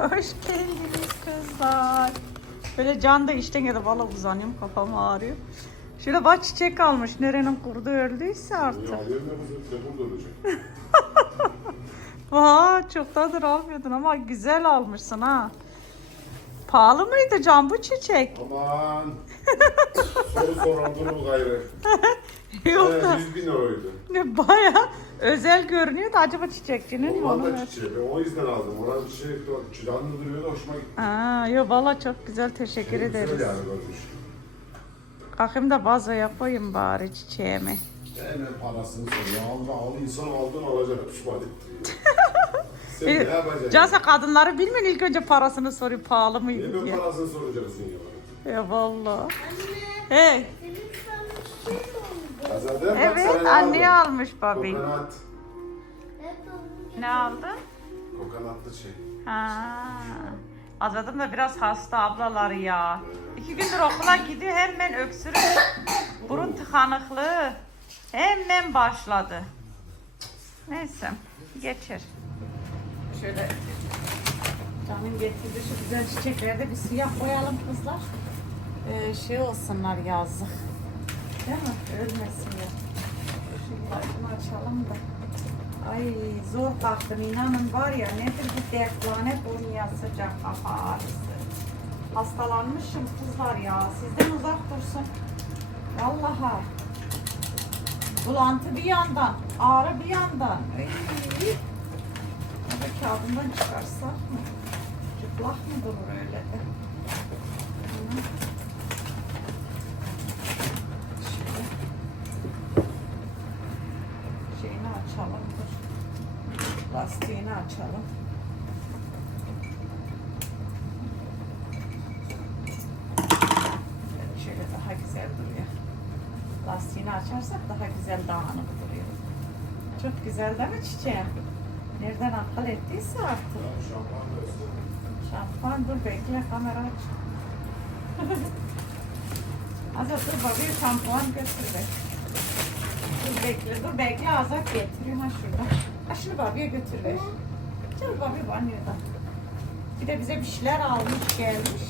Hoş geldiniz kızlar. Böyle can da işten geldi. Valla uzanıyorum kafam ağrıyor. Şöyle bak çiçek almış. Nerenin kurdu öldüyse artık. Vaa çoktandır almıyordun ama güzel almışsın ha. Pahalı mıydı can bu çiçek? Aman. Soru soran durum gayrı. Yok da 100 bin liraydı. ne baya özel görünüyor da acaba çiçekçinin? Onlar da çiçeği. Ben o yüzden aldım. Oranın çiçeği çıdanlı duruyor da hoşuma gitti. Aa, yok valla çok güzel teşekkür Güzel ederiz. yani görmüş. Kalkayım da vazoya koyayım bari çiçeğimi. Hemen parasını soruyor. Al, al insan aldın alacak. Pişman etti. Sen ne yapacaksın? Cansa kadınları bilmiyor ilk önce parasını soruyor pahalı mıydı ben diye. parasını soracaksın ya? Ya valla. Anne, Hey. senin sana bir anneye almış babi. Kokonat. Ne aldın? Kokonatlı şey. Ha. Azadım da biraz hasta ablaları ya. İki gündür okula gidiyor hemen öksürük. Burun tıkanıklığı. Hemen başladı. Neyse geçir. Şöyle canım getirdi şu güzel çiçekleri de bir siyah koyalım kızlar. Ee, şey olsunlar yazlık. Değil mi? Ölmesinler. Şu başını açalım da. Ay zor kalktım inanın var ya nedir bu dertlane Konya sıcak kafa ağrısı. Hastalanmışım kızlar ya sizden uzak dursun. Vallahi. Bulantı bir yandan, ağrı bir yandan. Ay. Hadi kağıdından çıkarsak mı? Çıplak mı durur öyle de? Hı. Şöyle. Şeyini açalım. Dur. Lastiğini açalım. Şöyle daha güzel duruyor. Lastiğini açarsak daha güzel dağınık duruyor. Çok güzel değil mi çiçeğim? Nereden akıl ettiyse artık. Şampuan dur bekle kamera aç. Azat dur bakayım şampuan götür be. Dur bekle dur bekle Azat getiriyor ha şurada. Şunu babaya götür ver. Gel babaya banyoda. Bir de bize bir şeyler almış gelmiş.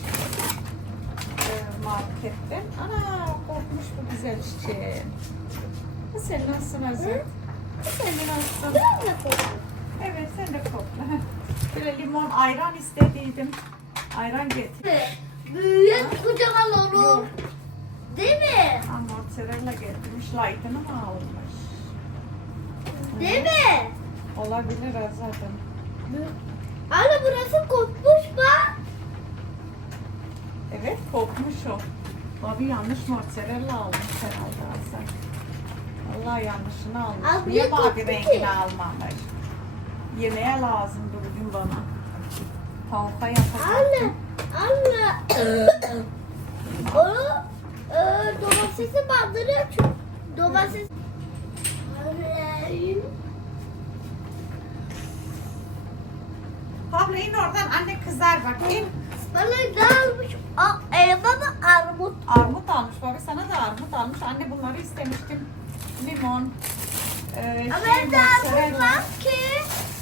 Ee, marketten. Ana korkmuş bu güzel çiçeği. Bu sen nasılsın? Bu sen nasılsın? Ben de koydum. Evet sen de kokla. Böyle limon ayran istediydim. Ayran getir. Büyük kocaman olur. Değil mi? Ha, mozzarella getirmiş. Light'ını mı almış? Değil mi? Olabilir zaten. Anne burası kopmuş bak. Evet kokmuş o. Babi yanlış mozzarella almış herhalde Hasan. Allah yanlışını almış. Abi, Niye mavi rengini almamış? Yemeğe lazım bugün bana. Tavuka yapacağım. Anne. Anne. Onu e, domatesi bandırıyor domates. Anne. Pablo in oradan anne kızar bakayım. Bana ne almış? Aa, elma mı armut? Armut almış babi sana da armut almış. Anne bunları istemiştim. Limon. Ee, Ama şey, evde armut var ki.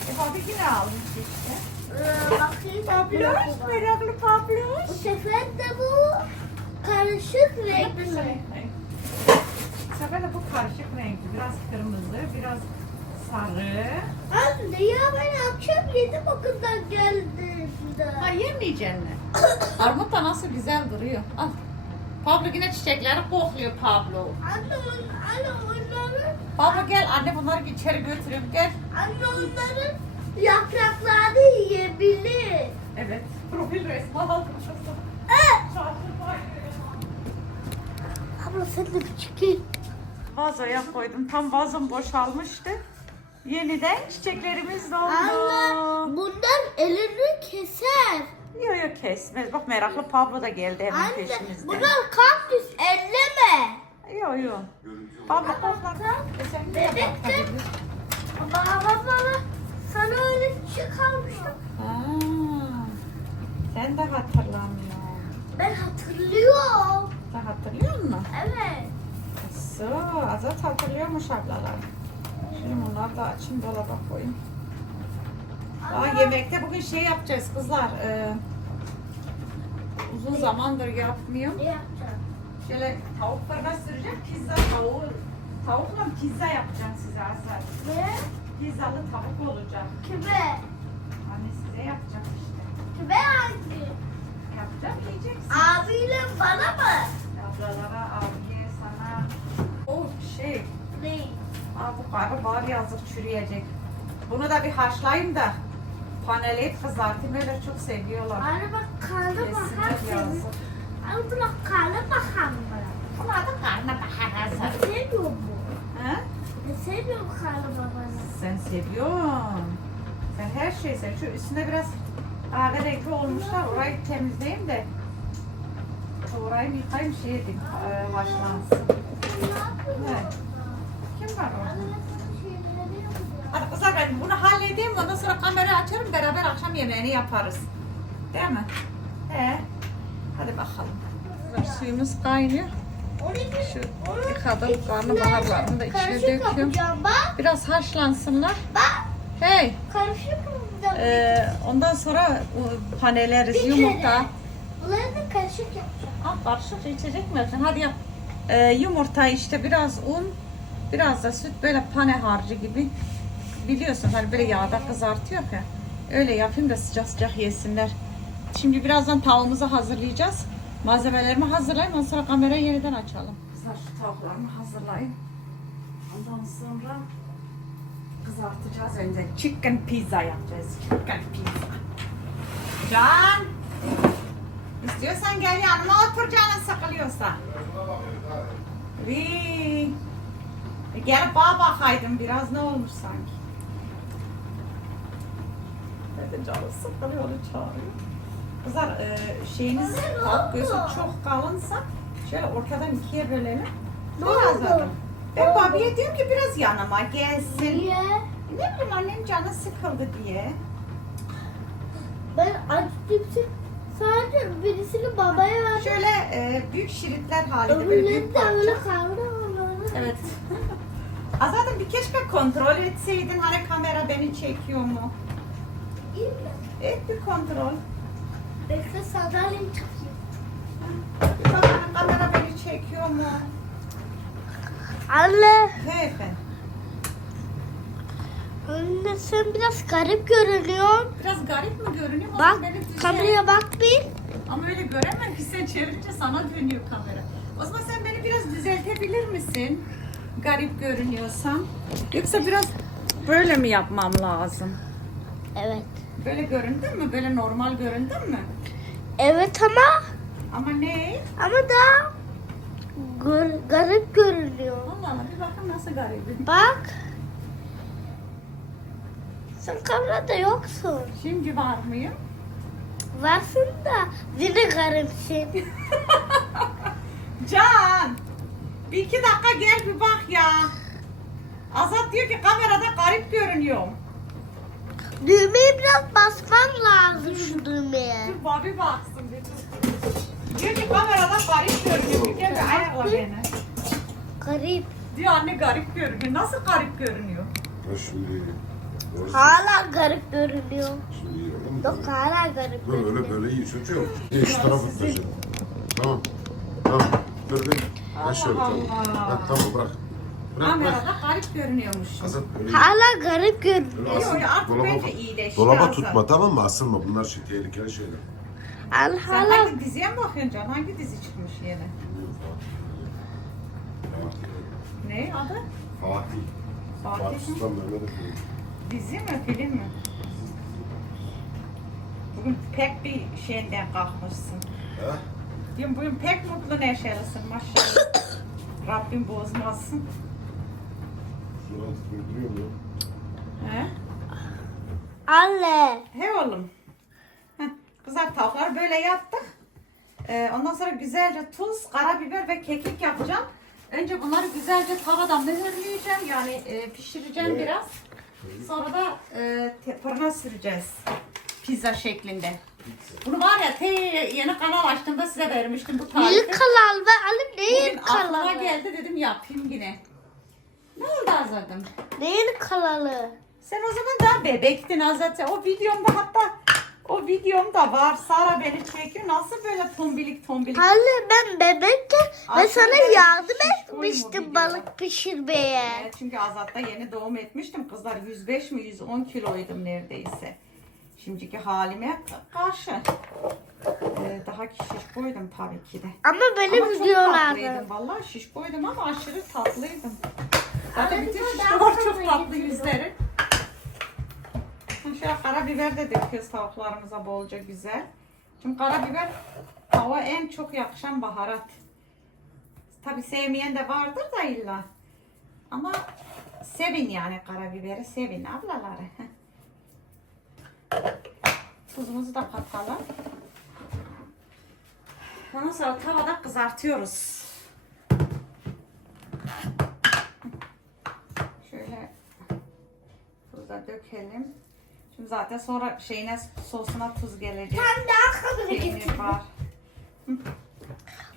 E babi yine almış işte. Ee, bakayım. Pabloş, meraklı Bu Pabloş. sefer de bu karışık renkli. Sefer de bu karışık renkli. Biraz kırmızı, biraz sarı. Anne ya ben akşam yedim okuldan geldiğimde. Ha yemeyeceksin mi? Armut da nasıl güzel duruyor. Al. Pablo yine çiçekleri kokluyor Pablo. Anne, on, anne onların, Pablo gel anne bunları içeri götürüyorum gel. anne onların yapraklarını yiyebilir. Evet. Profil resmi aldım. Ee, abla sen de bir çıkayım. Vazoya koydum. Tam vazom boşalmıştı. Yeniden çiçeklerimiz doldu. Anne bundan elini keser. Yok yok kesmez. Bak meraklı Pablo da geldi hemen Anne peşimizden. bunlar kaktüs elleme. Yok yok. Pablo kokla. E sen de. Baba baba sana öyle çıkarmıştım. Aa, sen de hatırlamıyorsun. Ben hatırlıyorum. Sen hatırlıyor musun? Evet. Su, Azat hatırlıyormuş ablalar. Şimdi bunları da açayım dolaba koyayım. Aa, yemekte bugün şey yapacağız kızlar. Ee, uzun zamandır yapmıyorum. Ne yapacağım? Şöyle tavuk fırına süreceğim. Pizza tavuğu. Tavukla pizza yapacağım size Azar. Ne? Pizzalı tavuk olacak. Kime? Anne size yapacak işte. Kime hangi? Yapacağım yiyeceksin. Abiyle bana mı? Karı bari yazık çürüyecek. Bunu da bir haşlayayım da paneleyip kızartayım. Öyle çok seviyorlar. Anne bak karnı bakar Yesinler senin. Anne bak karnı bana. Bunun adı karnı bahar Ne seviyor bu? Ha? Ne seviyor karnı babanı? Sen seviyorsun. Sen her şeyi sev. Şu üstüne biraz kahve renkli olmuşlar. Orayı temizleyeyim de. Orayı yıkayayım şey edeyim. E, haşlansın. Ne yapıyor? Evet. Kızlar ben bunu halledeyim. Ondan sonra kamerayı açarım. Beraber akşam yemeğini yaparız. Değil mi? He. Hadi bakalım. Suyumuz kaynıyor. Şu yıkadım karnabaharlarını da içine döküyorum. Biraz haşlansınlar. Bak. Hey. Karışık. Ee, ondan sonra o paneleriz, yumurta. Bunları da karışık yapacağım. Al karışık içecek mi? Hadi yap. Ee, yumurta işte biraz un, biraz da süt böyle pane harcı gibi. Biliyorsun hani böyle yağda kızartıyor ya. Öyle yapayım da sıcak sıcak yesinler. Şimdi birazdan tavuğumuzu hazırlayacağız. Malzemelerimi hazırlayayım ondan sonra kamerayı yeniden açalım. Kızlar şu tavuklarımı hazırlayayım. Ondan sonra kızartacağız önce. Chicken pizza yapacağız. Chicken pizza. Can! İstiyorsan gel yanıma otur canın sıkılıyorsa. Vii. E, Gel bana bakaydın biraz ne olmuş sanki. Dedi canı sıkılıyor onu çağırıyor. Kızlar e, şeyiniz oldu? çok kalınsa şöyle ortadan ikiye bölelim. Ne Biraz oldu? Ben babiye diyorum ki biraz yanıma gelsin. Niye? Ne bileyim annem canı sıkıldı diye. Ben açtım sadece birisini babaya verdim. Şöyle e, büyük şeritler halinde böyle büyük Öbürleri de parça. öyle kaldı. Evet. Azadın bir keşke kontrol etseydin hani kamera beni çekiyor mu? İyi mi? Et bir kontrol. Bekle. Bir bak hani kamera beni çekiyor mu? Anne. He efendim. Anne sen biraz garip görünüyorsun. Biraz garip mi görünüyor? Bak beni düzelt. kameraya bak bir. Ama öyle göremem ki sen çevirince sana dönüyor kamera. O zaman sen beni biraz düzeltebilir misin? Garip görünüyorsam. Yoksa biraz böyle mi yapmam lazım? Evet. Böyle göründün mü? Böyle normal göründün mü? Evet ama Ama ne? ama daha gör- garip görünüyor. Allah Allah bir bakın nasıl garibim. Bak. Sen kamerada yoksun. Şimdi var mıyım? Varsın da yine garipsin. Can! Bir iki dakika gel bir bak ya. Azat diyor ki kamerada garip görünüyorum. Düğmeye biraz basman lazım şu düğmeye. Dur Babi baksın bir dur. Diyor ki kamerada garip görünüyor. Bir gel bir ayakla beni. Garip. Diyor anne garip görünüyor. Nasıl garip görünüyor? Ha şimdi. Hala garip görünüyor. Şimdi yiyelim? Yok hala garip görünüyor. böyle böyle iyi çocuğum. Şu tutacağım. Tamam. Tamam. Dur dur. Ha şöyle Allah tamam. Ha, tamam bırak. Bırak bırak. Kamerada garip görünüyormuş. Azat böyle. Hala garip görünüyor. Yok, artık dolaba, bence iyileşti dolaba Azat. tutma tamam mı? Asılma bunlar şey tehlikeli şeyler. Al Sen hala hangi diziye mi bakıyorsun Can? Hangi dizi çıkmış yeni? Ne adı? Fatih. Fatih Fatih mi? Sultan Mehmet Efendi. Dizi mi, film mi? Bugün pek bir şeyden kalkmışsın. Ha? Diyorum bugün pek mutlu neşelisin maşallah. Rabbim bozmasın. Mu? He? anne. He oğlum. Heh, kızar tavukları böyle yaptık. Ee, ondan sonra güzelce tuz, karabiber ve kekik yapacağım. Önce bunları güzelce tavada mühürleyeceğim. Yani e, pişireceğim Evet. biraz. Sonra da e, fırına süreceğiz. Pizza şeklinde. Bunu var ya te yeni kanal açtığımda size vermiştim bu tarifi. kanal be? Anne neyin Bugün aklıma kanalı? geldi dedim yapayım yine. Ne oldu Azad'ım? Neyin kanalı? Sen o zaman daha bebektin Azat. O videomda hatta o videomda var. Sara beni çekiyor. Nasıl böyle tombilik tombilik. Anne ben bebekken ben Aslında sana yardım etmiştim balık pişirmeye. Evet, çünkü Azat'ta yeni doğum etmiştim. Kızlar 105 mi 110 kiloydum neredeyse. Şimdiki halime karşı. Ee, daha şiş koydum tabii ki de. Ama benim Ama çok tatlıydım. Vallahi şiş koydum ama aşırı tatlıydım. Zaten bütün şişkolar çok tatlıydı. tatlı yüzleri. Şöyle karabiber de döküyoruz tavuklarımıza bolca güzel. Çünkü karabiber tava en çok yakışan baharat. Tabi sevmeyen de vardır da illa. Ama sevin yani karabiberi sevin ablaları. Tuzumuzu da katalım. Ondan sonra tavada kızartıyoruz. Şöyle tuz da dökelim. Şimdi zaten sonra şeyine sosuna tuz gelecek. Ben daha kamera Peynir var.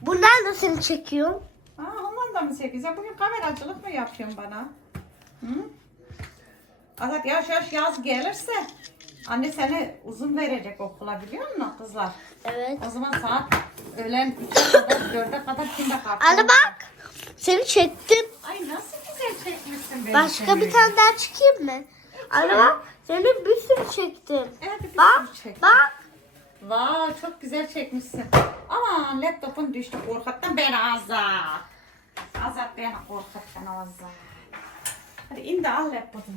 Bunlar da seni çekiyor. Aa, ondan da mı çekeceğim? Bugün kameracılık mı yapıyorsun bana? Hı? Azat yaş yaş yaz gelirse anne seni uzun verecek okula biliyor musun kızlar? Evet. O zaman saat öğlen 3'e kadar 4'e kadar kimde kalktı? Anne bak. Seni çektim. Ay nasıl güzel çekmişsin beni. Başka seni. bir tane daha çekeyim mi? Anne bak. Seni bir sürü çektim. Evet, bir Bak. sürü çek. Bak. Vay çok güzel çekmişsin. Aman laptopun düştü korkuttan beni Azat. Azat beni korkuttan Azat. Hadi in de al laptopunu.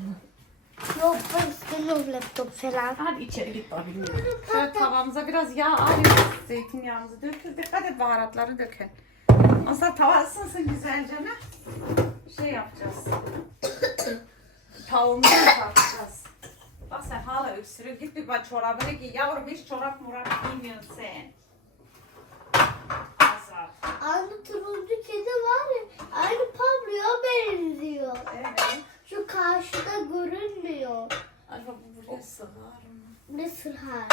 Yok ben istemiyorum laptop falan. Hadi içeri git babim. Şöyle tavamıza biraz yağ alayım. Zeytinyağımızı dökün. Dikkat et baharatları dökün. Aslında tava ısınsın güzelce ne? Şey yapacağız. Tavuğumuzu yapacağız. Bak sen hala öksürüyor. Git bir bak çorabını giy. Yavrum hiç çorap murat giymiyorsun sen. Azar. Anne turuncu kedi var ya. Aynı Pablo'ya benziyor. Evet. Şu karşıda görünmüyor. Acaba bu buraya sığar mı? Ne sırhar.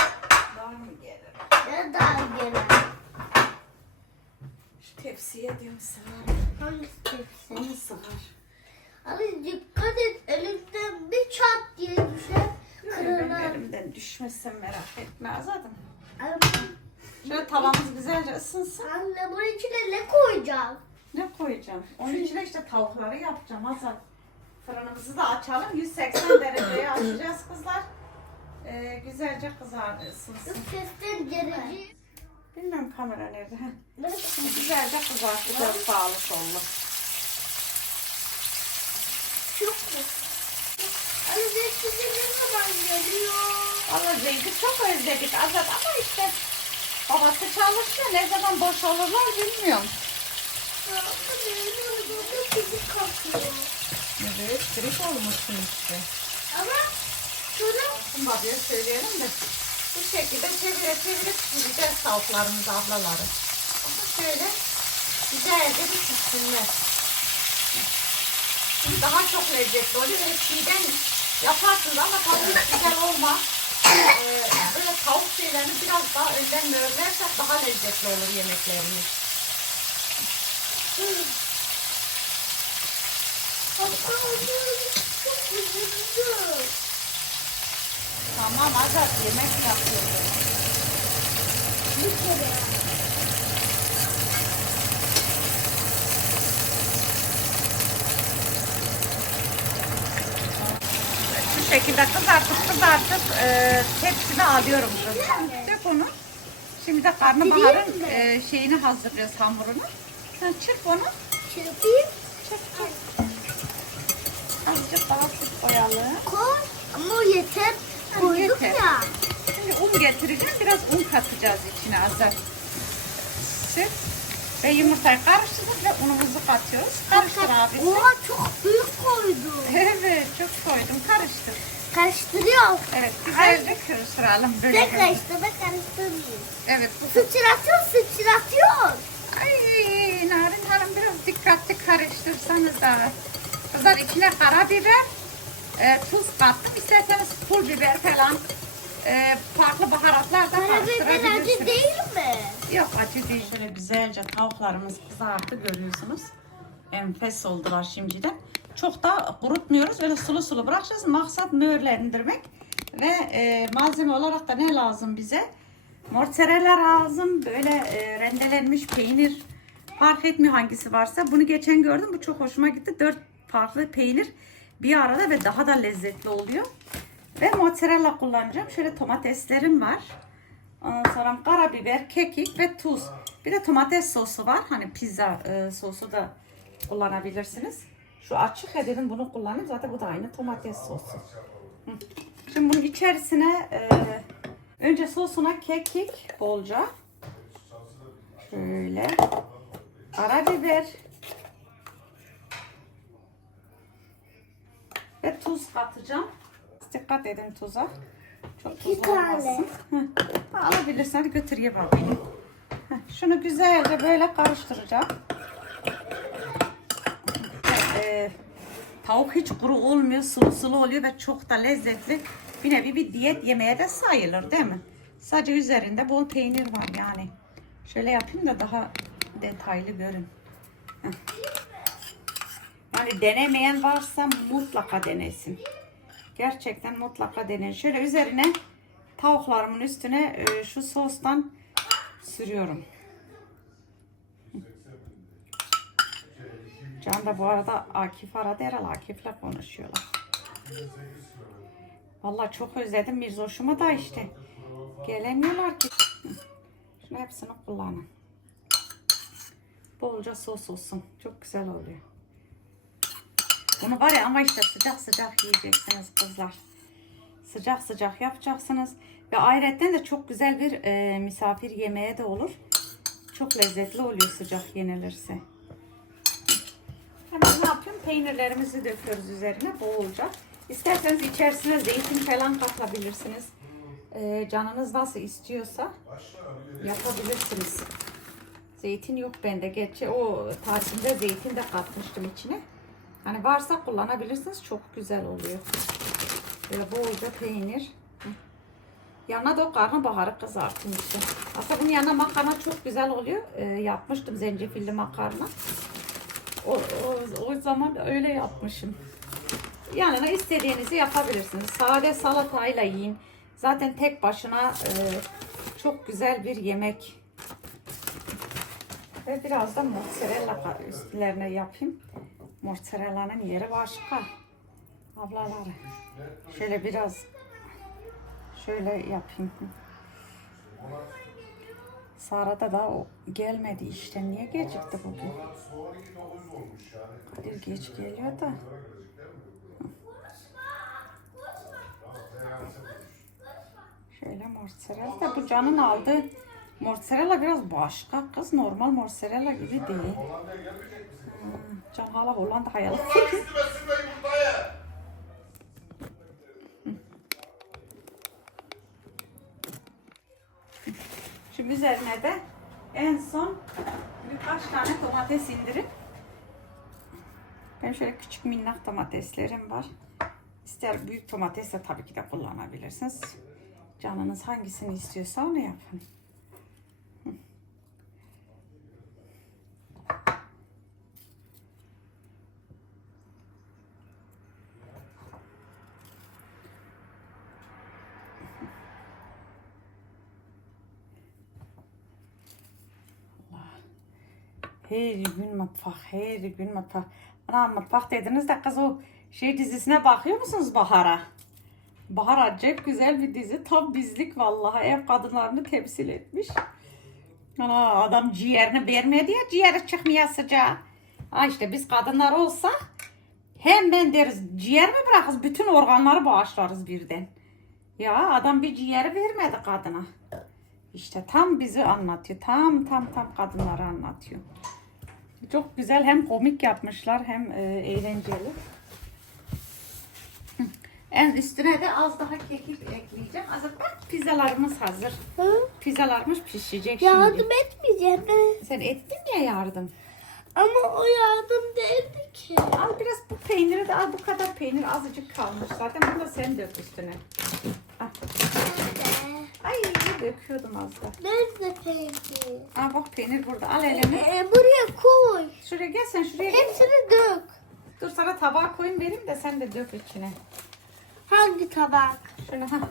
Daha mı gelir? Ne daha gelen. Şu tepsiye diyorum sığar. Hangisi tepsi? Onu sığar. Anne dikkat et elinden bir çat diye düşer. Kırılan. elimden düşmesin merak etme Azad'ım. Anne, Şöyle tavamız güzelce ısınsın. anne bunun içine ne koyacağım? Ne koyacağım? Onun içine işte tavukları yapacağım Azat. Fırınımızı da açalım. 180 dereceye açacağız kızlar. Ee, güzelce kızar ısınsın. Sesten derece. Bilmem kamera nerede. Güzelce kızartacağız sağlı sollu. Çok mu? Anne size ne zaman geliyor? Valla Zeyd'i çok özledik Azat ama işte babası çalışıyor. Ne zaman boş olurlar bilmiyorum. Anne benim odamda kedi kalkıyor. Evet, grip olmuşsun işte. Ama sonra Şimdi babaya söyleyelim de bu şekilde çevire çevire pişireceğiz tavuklarımızı ablaları. Ama şöyle güzelce bir pişsinler. Şimdi daha çok lezzetli oluyor. Böyle çiğden yaparsınız ama tabii güzel olmaz. Ee, böyle tavuk şeylerini biraz daha önden mühürlersek daha lezzetli olur yemeklerimiz. Çok üzüldüm. Tamam Azat yemek yapıyoruz. Bir kere. Şu şekilde kızartıp kızartıp e, tepsime alıyorum kızım. Dök onu. Şimdi de karnabaharın e, şeyini hazırlıyoruz hamurunu. Sen çırp onu. Çırpayım. Çırp çırp. Azıcık daha süt koyalım. Koy. Ama yeter. Koyduk yeter. ya. Şimdi un getireceğim. Biraz un katacağız içine azar. Süt ve yumurtayı karıştırdık ve unumuzu katıyoruz. Karıştır abi. Oha çok büyük koydum. Evet çok koydum. Karıştır. Karıştırıyor. Evet güzelce karıştıralım. Böyle. Ne karıştırma karıştırmıyor. Evet Sıçratıyor sıçratıyor. Ay Narin Hanım biraz dikkatli karıştırsanız da. Kızlar içine karabiber, e, tuz kattım. İsterseniz pul biber falan e, farklı baharatlar da Karabiber acı karıştırabilirsiniz. değil mi? Yok acı değil. Şöyle güzelce tavuklarımız kızarttı görüyorsunuz. Enfes oldular şimdiden. Çok da kurutmuyoruz. Böyle sulu sulu bırakacağız. Maksat mühürlendirmek. Ve e, malzeme olarak da ne lazım bize? Mozzarella lazım. Böyle e, rendelenmiş peynir. Fark etmiyor hangisi varsa. Bunu geçen gördüm. Bu çok hoşuma gitti. Dört farklı peynir bir arada ve daha da lezzetli oluyor. Ve mozzarella kullanacağım. Şöyle domateslerim var. Ondan sonra karabiber, kekik ve tuz. Bir de domates sosu var. Hani pizza e, sosu da kullanabilirsiniz. Şu açık ya bunu kullanayım. Zaten bu da aynı domates sosu. Şimdi bunun içerisine e, önce sosuna kekik bolca. Şöyle. Karabiber. Ve tuz katacağım. Dikkat edin tuza. Çok İki tuzlu tane. olmasın. Heh. Hadi götür ye bakayım. Heh, Şunu güzelce böyle karıştıracağım. Ee, tavuk hiç kuru olmuyor, sulu sulu oluyor ve çok da lezzetli. Bir nevi bir diyet yemeğe de sayılır değil mi? Sadece üzerinde bol peynir var yani. Şöyle yapayım da daha detaylı görün. Heh. Yani denemeyen varsa mutlaka denesin. Gerçekten mutlaka deneyin. Şöyle üzerine tavuklarımın üstüne e, şu sostan sürüyorum. Can da bu arada Akif aradı herhalde Akif'le konuşuyorlar. Vallahi çok özledim Mirzoş'umu da işte. Gelemiyorlar ki. Şunu hepsini kullanın. Bolca sos olsun. Çok güzel oluyor. Bunu var ya ama işte sıcak sıcak yiyeceksiniz kızlar. Sıcak sıcak yapacaksınız. Ve ayrıca de çok güzel bir e, misafir yemeği de olur. Çok lezzetli oluyor sıcak yenilirse. Hemen ne yapıyorum? Peynirlerimizi döküyoruz üzerine bolca. İsterseniz içerisine zeytin falan katabilirsiniz. E, canınız nasıl istiyorsa yapabilirsiniz. Zeytin yok bende. Gerçi o tarifimde zeytin de katmıştım içine. Hani varsa kullanabilirsiniz. Çok güzel oluyor. Böyle bolca peynir. Yanına da o karnabaharı kızartayım işte. Aslında bunun yanına makarna çok güzel oluyor. Ee, yapmıştım zencefilli makarna. O, o, o zaman öyle yapmışım. Yanına istediğinizi yapabilirsiniz. Sade salatayla yiyin. Zaten tek başına e, çok güzel bir yemek. Ve biraz da mozzarella üstlerine yapayım. Mozzarella'nın yeri başka. Ablaları. Şöyle biraz şöyle yapayım. Sara da daha gelmedi işte. Niye gecikti bugün? Kadir geç geliyor da. Şöyle mozzarella da bu canın aldığı mozzarella biraz başka kız. Normal mozzarella gibi değil. Can hala Hollanda hayal. Şimdi üzerine de en son birkaç tane domates indirip benim şöyle küçük minnak domateslerim var. İster büyük domates de tabii ki de kullanabilirsiniz. Canınız hangisini istiyorsa onu yapın. Her gün mutfak, her gün mutfak. Ana mutfak dediniz de kız o şey dizisine bakıyor musunuz Bahar'a? Bahar acayip güzel bir dizi. Tam bizlik vallahi ev kadınlarını temsil etmiş. Ana adam ciğerini vermedi ya ciğeri çıkmaya sıcağı. Ha işte biz kadınlar olsa hemen deriz ciğer mi bırakırız bütün organları bağışlarız birden. Ya adam bir ciğeri vermedi kadına. İşte tam bizi anlatıyor. Tam tam tam kadınları anlatıyor. Çok güzel hem komik yapmışlar hem e, eğlenceli. En üstüne de az daha kekik ekleyeceğim. Az bak pizzalarımız hazır. Hı? Pizzalarımız pişecek şimdi. Yardım etmeyeceğim mi? Sen ettin ya yardım. Ama o yardım değildi ki. Al biraz bu peyniri de al bu kadar peynir azıcık kalmış. Zaten bunu da sen dök üstüne. Al. Ay döküyordum az da. Nerede peynir? Al bak peynir burada al elini. Ee, buraya koy. Şuraya gel sen şuraya gel. Hepsini dök. Dur sana tabağa koyun vereyim de sen de dök içine. Hangi tabak? Şunu ha.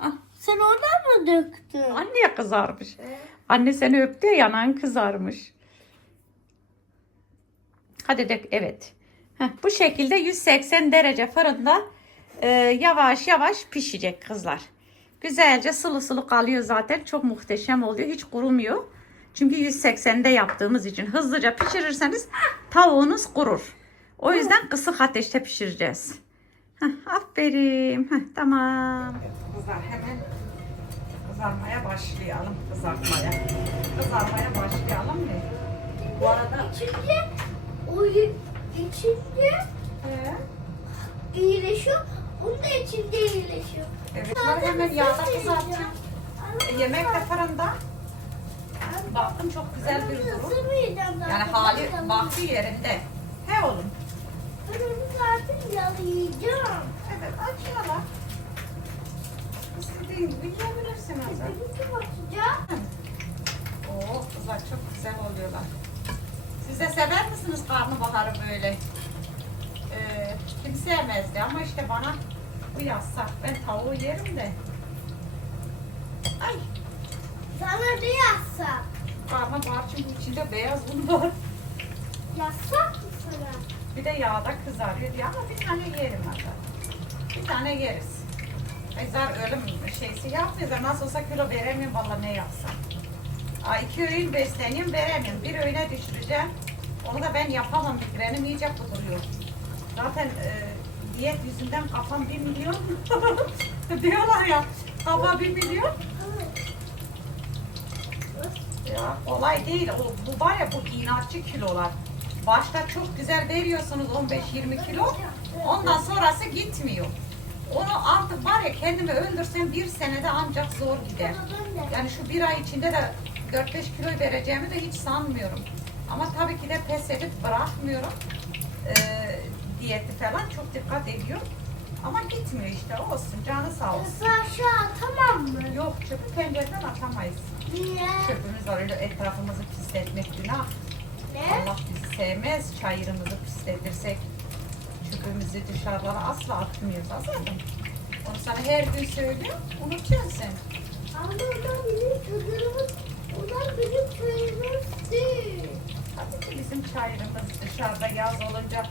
Ah, Sen oradan mı döktün? Anneye kızarmış. Anne seni öptü ya yanağın kızarmış. Hadi dök evet. Heh, bu şekilde 180 derece fırında e, yavaş yavaş pişecek kızlar. Güzelce sılı sılı kalıyor zaten. Çok muhteşem oluyor. Hiç kurumuyor. Çünkü 180'de yaptığımız için hızlıca pişirirseniz tavuğunuz kurur. O yüzden kısık ateşte pişireceğiz. Heh, aferin. Heh, tamam. Kızlar hemen kızarmaya başlayalım. Kızartmaya. Kızarmaya başlayalım mı? Bu arada İçince o y- içince He, iyileşiyor. Onun da içinde iyileşiyor. Evet, bunları hemen yağda kızartacağım. E, Yemek de fırında. Baktım çok güzel bir durum. Yani hali vakti yerinde. He oğlum. Onu zaten yalayacağım. Evet açıyorlar. İstediğin gibi yiyebilirsin Azar. Birisi bakacağım. Oo kızlar çok güzel oluyorlar. Siz de sever misiniz karnabaharı böyle? Ee, kim sevmezdi ama işte bana bu yasak. Ben tavuğu yerim de. Ay Sana ne yasak? karnabahar çünkü içinde beyaz un var. Mı sana? Bir de yağda kızarıyor diye ama bir tane yerim hatta. Bir tane yeriz. Ezar ölüm şeysi yapmıyoruz. Nasıl olsa kilo veremiyorum valla ne yapsam. Aa, iki öğün besleniyorum veremiyorum. Bir öğüne düşüreceğim. Onu da ben yapamam. Migrenim iyice kuduruyor. Zaten e, diyet yüzünden kafam bir milyon. Diyorlar ya kafa bir milyon. Ya olay değil. O, bu var ya bu inatçı kilolar. Başta çok güzel veriyorsunuz 15-20 kilo. Ondan sonrası gitmiyor. Onu artık var ya kendimi öldürsem bir senede ancak zor gider. Yani şu bir ay içinde de 4-5 kilo vereceğimi de hiç sanmıyorum. Ama tabii ki de pes edip bırakmıyorum. Ee, diyeti falan çok dikkat ediyorum. Ama gitmiyor işte olsun canı sağ olsun. Yasağı aşağı atamam mı? Yok çöpü pencereden atamayız. Niye? Çöpümüz var öyle etrafımızı pisletmek günah. Ne? Allah bizi sevmez. Çayırımızı pisletirsek çöpümüzü dışarılara asla atmıyoruz azaldım. Onu sana her gün söylüyorum. Unutuyorsun sen. Ama ondan bizim çadırımız, ondan bizim köyümüz değil. Tabii ki bizim çayırımız dışarıda yaz olunca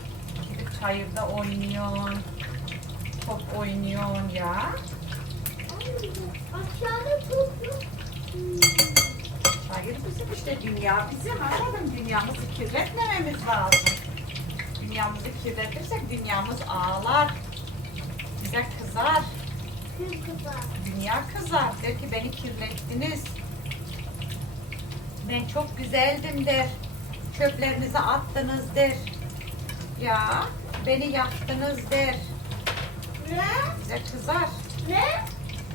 gidip çayırda oynuyorsun. Top oynuyorsun ya. Aşağıda çok yok. Çayır bizim işte dünya bizim anladın dünyamızı kirletmememiz lazım. Dünyamızı kirletirsek dünyamız ağlar. Bize kızar. Kız kızar. Dünya kızar. Der ki beni kirlettiniz. Ben çok güzeldim der. Çöplerinizi attınız der. Ya beni yaktınız der. Ne? Bize kızar. Ne?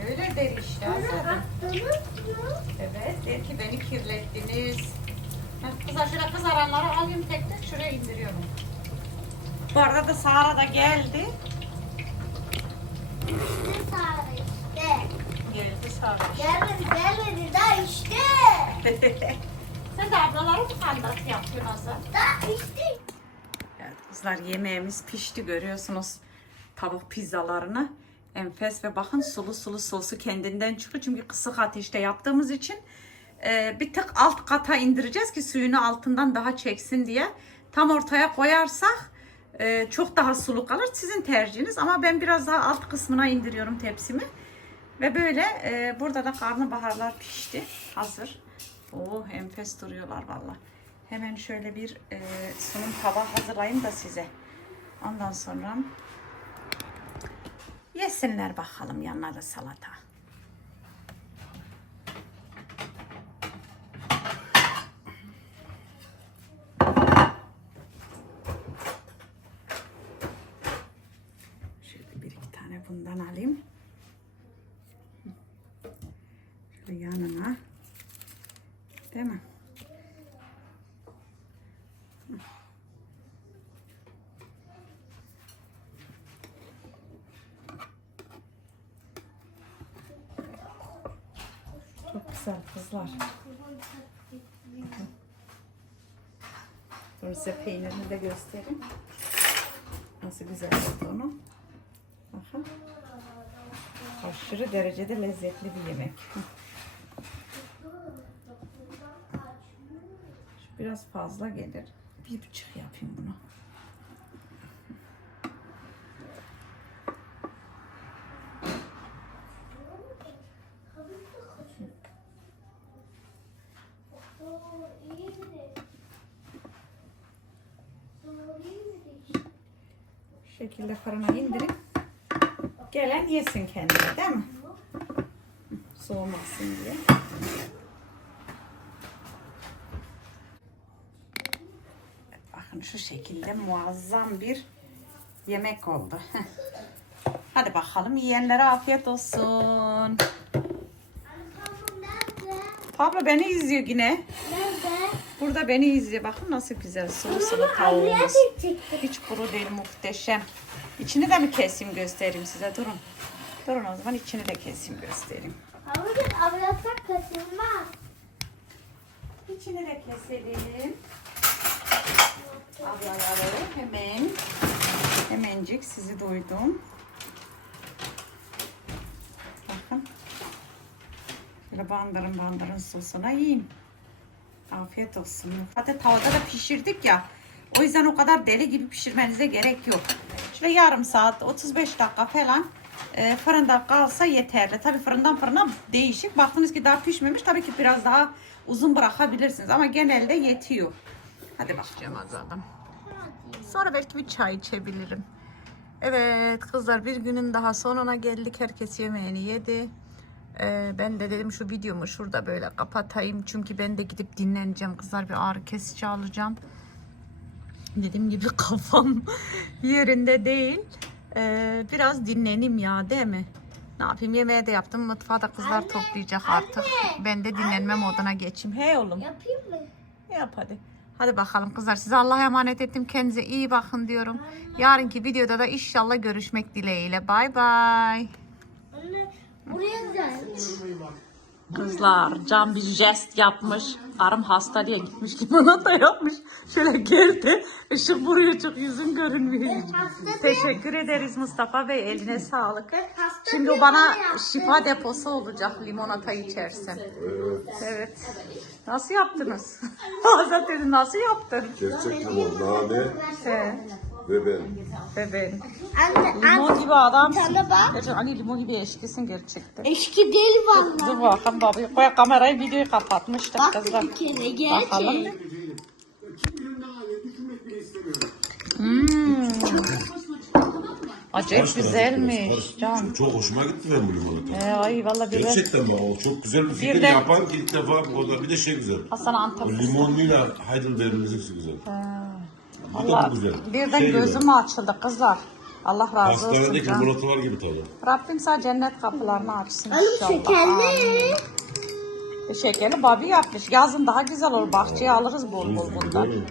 Öyle der işte. Bana attınız mı? Evet der ki beni kirlettiniz. Ben kızar şöyle kızaranları alayım tek tek şuraya indiriyorum. Bu arada da Sara da geldi. İşte Sara işte. Geldi Sara. Gelmedi gelmedi daha işte. Sen de ablaları mı kandırıp yapıyorsun Azar? Daha işte. Kızlar yemeğimiz pişti görüyorsunuz tavuk pizzalarını. Enfes ve bakın sulu sulu sosu kendinden çıkıyor. Çünkü kısık ateşte yaptığımız için e, bir tık alt kata indireceğiz ki suyunu altından daha çeksin diye. Tam ortaya koyarsak e, çok daha sulu kalır. Sizin tercihiniz ama ben biraz daha alt kısmına indiriyorum tepsimi. Ve böyle e, burada da karnabaharlar pişti. Hazır. Oh enfes duruyorlar valla. Hemen şöyle bir e, sunum tabağı hazırlayayım da size. Ondan sonra yesinler bakalım yanına da salata. Şöyle bir iki tane bundan alayım. Şöyle yanına. Değil mi? Çok güzel kızlar. Dur size peynirini de göstereyim. nasıl güzel olduğunu. Bakın. Aşırı derecede lezzetli bir yemek. Şu biraz fazla gelir. Bir buçuk yapayım bunu. Oo, iyi mi? Doğru iyi mi? Bu şekilde fırına indirip gelen yesin kendine değil mi? Soğumasın diye. Bakın şu şekilde muazzam bir yemek oldu. Hadi bakalım yiyenlere afiyet olsun. Pablo beni izliyor yine. Burada beni izliyor. Bakın nasıl güzel sulu sulu Ablaya tavuğumuz. Hiç kuru değil muhteşem. İçini de mi keseyim göstereyim size durun. Durun o zaman içini de keseyim göstereyim. Ablacığım ablasak kaçırmaz. İçini de keselim. Ablaları hemen hemencik sizi duydum. Bakın. Böyle bandırın bandırın sosuna yiyin. Afiyet olsun. Zaten tavada da pişirdik ya. O yüzden o kadar deli gibi pişirmenize gerek yok. Şöyle yarım saat, 35 dakika falan e, fırında kalsa yeterli. Tabii fırından fırına değişik. Baktınız ki daha pişmemiş. Tabii ki biraz daha uzun bırakabilirsiniz. Ama genelde yetiyor. Hadi bakacağım azaldım. Sonra belki bir çay içebilirim. Evet kızlar bir günün daha sonuna geldik. Herkes yemeğini yedi. Ee, ben de dedim şu videomu şurada böyle kapatayım. Çünkü ben de gidip dinleneceğim. Kızlar bir ağrı kesici alacağım. Dediğim gibi kafam yerinde değil. Ee, biraz dinleneyim ya değil mi? Ne yapayım yemeği de yaptım. Mutfağı da kızlar Anne, toplayacak anne, artık. Ben de dinlenme moduna geçeyim. Hey oğlum. Yapayım mı? Yap hadi. Hadi bakalım kızlar size Allah'a emanet ettim. Kendinize iyi bakın diyorum. Yarınki videoda da inşallah görüşmek dileğiyle. Bay bay. Buraya gelmiş. Kızlar Can bir jest yapmış. Karım hasta diye gitmiş limonata yapmış. Şöyle geldi. Işık vuruyor çok yüzün görünmüyor. hiç. hasta Teşekkür ederiz Mustafa Bey. Eline sağlık. hasta Şimdi o bana yaptı. şifa deposu olacak limonata içersen. Evet. Nasıl yaptınız? Azat dedi nasıl yaptın? Gerçek limon, nane He, ben. ve ben. Anne, Limon gibi adam. Sana bak. Gerçekten hani limon gibi eşkisin gerçekten. Eşki değil valla. Dur bakalım baba. Koy kamerayı videoyu kapatmıştık Bak kızlar. bir kere Bakalım. gerçek. Hmm. Acayip güzelmiş Can. Çok hoşuma gitti benim bu limonata. Ee, ay valla bir de Gerçekten mi? O çok güzel bir fikir de- yapan ki ilk defa o da bir de şey güzel. Hasan Antep. limonluyla Heidelberg'in güzel. Bu da Valla bu güzel. birden Şey gibi, gözüm açıldı kızlar. Allah razı olsun Hastanedeki Can. limonatalar gibi tadı. Rabbim sana cennet kapılarını açsın Oğlum inşallah. şekerli. E, Şekerli babi yapmış. Yazın daha güzel olur. Bahçeye alırız bol bol bundan. Değil mi?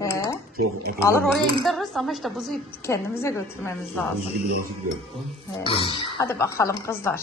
He. Çok Alır oraya indiririz ama işte buzu kendimize götürmemiz lazım. Gibi. He. Hadi bakalım kızlar.